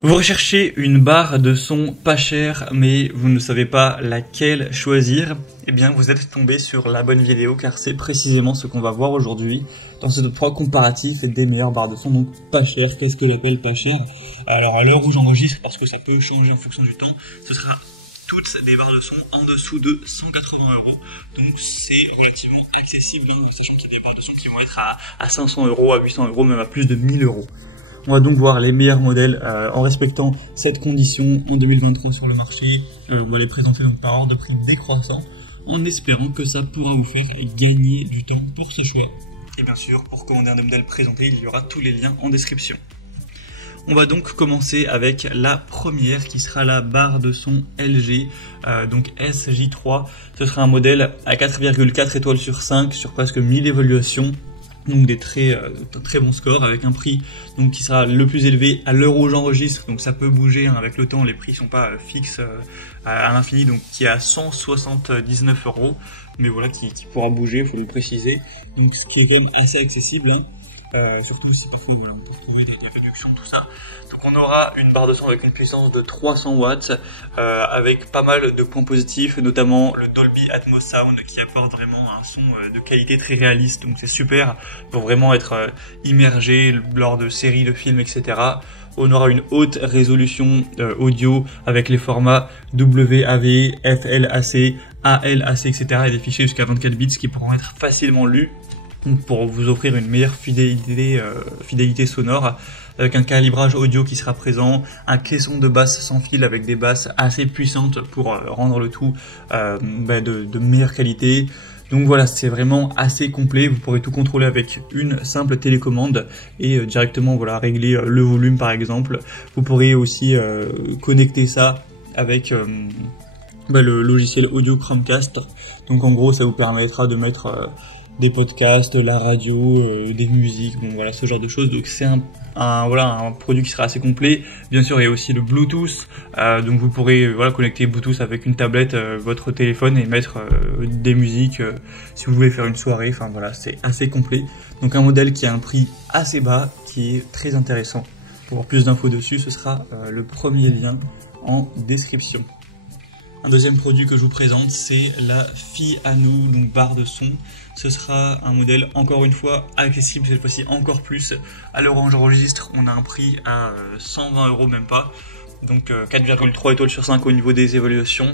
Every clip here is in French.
Vous recherchez une barre de son pas chère, mais vous ne savez pas laquelle choisir. Eh bien, vous êtes tombé sur la bonne vidéo, car c'est précisément ce qu'on va voir aujourd'hui dans ce top 3 comparatif des meilleures barres de son, donc pas chères. Qu'est-ce que j'appelle pas cher? Alors, à l'heure où j'enregistre, parce que ça peut changer en fonction du temps, ce sera toutes des barres de son en dessous de 180 €. Donc, c'est relativement accessible, sachant qu'il y a des barres de son qui vont être à 500 €, à 800 €, même à plus de 1000 €. On va donc voir les meilleurs modèles en respectant cette condition en 2023 sur le marché. On va les présenter donc par ordre de prix décroissant, en espérant que ça pourra vous faire gagner du temps pour ce choix. Et bien sûr, pour commander un des modèles présentés, il y aura tous les liens en description. On va donc commencer avec la première qui sera la barre de son LG, donc SJ3. Ce sera un modèle à 4,4 étoiles sur 5 sur presque 1000 évaluations. Donc des très bons scores avec un prix donc qui sera le plus élevé à l'heure où j'enregistre, donc ça peut bouger avec le temps, les prix sont pas fixes à l'infini, donc qui est à 179 €, mais voilà qui pourra bouger, il faut le préciser, donc ce qui est quand même assez accessible, surtout si parfois voilà, on peut trouver des réductions, tout ça. Donc on aura une barre de son avec une puissance de 300 watts, avec pas mal de points positifs, notamment le Dolby Atmos Sound qui apporte vraiment un son de qualité très réaliste, donc c'est super pour vraiment être immergé lors de séries, de films, etc. On aura une haute résolution audio avec les formats WAV, FLAC, ALAC, etc. et des fichiers jusqu'à 24 bits qui pourront être facilement lus pour vous offrir une meilleure fidélité sonore, avec un calibrage audio qui sera présent, un caisson de basse sans fil avec des basses assez puissantes pour rendre le tout de meilleure qualité. Donc voilà, c'est vraiment assez complet, vous pourrez tout contrôler avec une simple télécommande et directement voilà régler le volume par exemple. Vous pourrez aussi connecter ça avec le logiciel audio Chromecast. Donc en gros ça vous permettra de mettre des podcasts, la radio, des musiques, bon voilà ce genre de choses. Donc c'est un produit qui sera assez complet. Bien sûr il y a aussi le Bluetooth, donc vous pourrez connecter Bluetooth avec une tablette, votre téléphone et mettre des musiques si vous voulez faire une soirée. Enfin voilà, c'est assez complet. Donc un modèle qui a un prix assez bas, qui est très intéressant. Pour avoir plus d'infos dessus, ce sera le premier lien en description. Un deuxième produit que je vous présente, c'est la Fianu, donc barre de son. Ce sera un modèle encore une fois accessible, cette fois-ci encore plus. À l'heure où j'enregistre, on a un prix à 120 €, même pas. Donc 4,3 étoiles sur 5 au niveau des évaluations,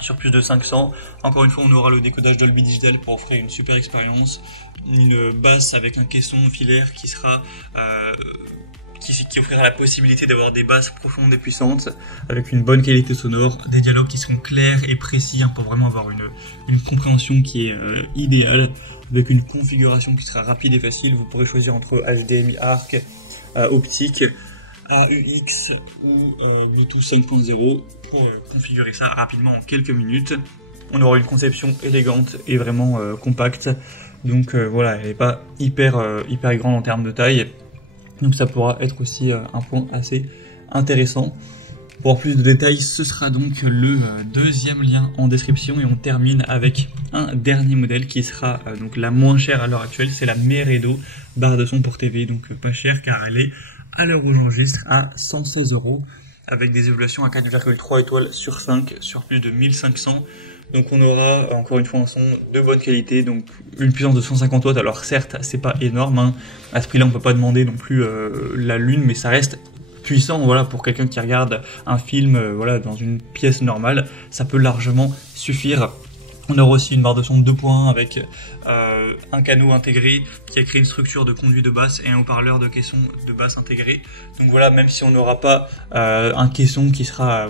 sur plus de 500. Encore une fois, on aura le décodage Dolby Digital pour offrir une super expérience. Une basse avec un caisson filaire qui sera... qui offrira la possibilité d'avoir des basses profondes et puissantes avec une bonne qualité sonore, des dialogues qui seront clairs et précis pour vraiment avoir une compréhension qui est idéale, avec une configuration qui sera rapide et facile. Vous pourrez choisir entre HDMI ARC, optique, AUX ou Bluetooth 5.0 pour configurer ça rapidement en quelques minutes. On aura une conception élégante et vraiment compacte, donc voilà, elle n'est pas hyper grande en termes de taille. Donc ça pourra être aussi un point assez intéressant. Pour avoir plus de détails, ce sera donc le deuxième lien en description, et on termine avec un dernier modèle qui sera donc la moins chère à l'heure actuelle, c'est la Meredo, barre de son pour TV, donc pas chère car elle est à l'heure où j'enregistre à 116 €, avec des évaluations à 4,3 étoiles sur 5 sur plus de 1500. Donc on aura encore une fois un son de bonne qualité, donc une puissance de 150 watts. Alors certes c'est pas énorme, à ce prix là on peut pas demander non plus la lune, mais ça reste puissant, voilà, pour quelqu'un qui regarde un film dans une pièce normale, ça peut largement suffire. On aura aussi une barre de son 2.1 avec un canot intégré qui a créé une structure de conduit de basse et un haut-parleur de caisson de basse intégré. Donc voilà, même si on n'aura pas un caisson qui sera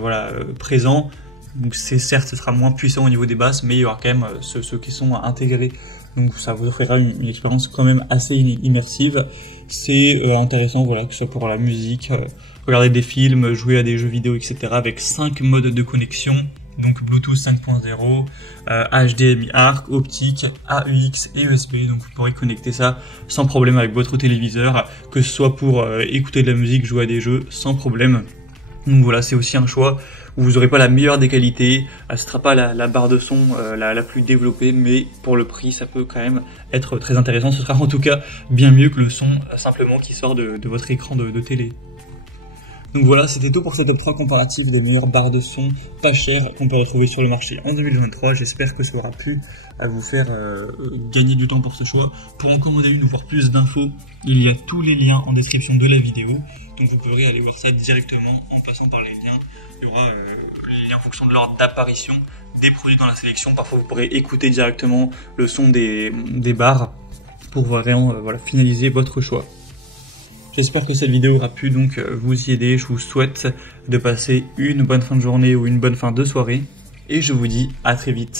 présent, donc certes ce sera moins puissant au niveau des basses, mais il y aura quand même ce caisson intégré. Donc ça vous offrira une expérience quand même assez immersive. C'est intéressant, voilà, que ce soit pour la musique, regarder des films, jouer à des jeux vidéo, etc. avec 5 modes de connexion. Donc Bluetooth 5.0, HDMI ARC, optique, AUX et USB. Donc vous pourrez connecter ça sans problème avec votre téléviseur, que ce soit pour écouter de la musique, jouer à des jeux, sans problème. Donc voilà, c'est aussi un choix où vous n'aurez pas la meilleure des qualités, ce sera pas la barre de son la plus développée, mais pour le prix ça peut quand même être très intéressant. Ce sera en tout cas bien mieux que le son simplement qui sort de votre écran de télé. Donc voilà, c'était tout pour ce top 3 comparatif des meilleures barres de son pas chères qu'on peut retrouver sur le marché en 2023. J'espère que ça aura pu vous faire gagner du temps pour ce choix. Pour en commander une ou voir plus d'infos, il y a tous les liens en description de la vidéo. Donc vous pourrez aller voir ça directement en passant par les liens. Il y aura les liens en fonction de l'ordre d'apparition des produits dans la sélection. Parfois vous pourrez écouter directement le son des barres pour vraiment finaliser votre choix. J'espère que cette vidéo aura pu donc vous y aider. Je vous souhaite de passer une bonne fin de journée ou une bonne fin de soirée. Et je vous dis à très vite.